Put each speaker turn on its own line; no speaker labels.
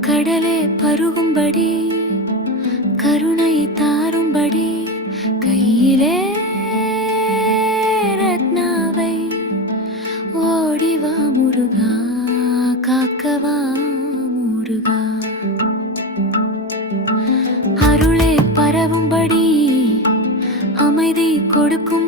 கடலே பருகும்படி கருணை தாரும்படி கையிலே ரத்னாவை ஓடிவா முருகா காக்கவா முருகா. நிலவும்படி அமைதி கொடுக்கும்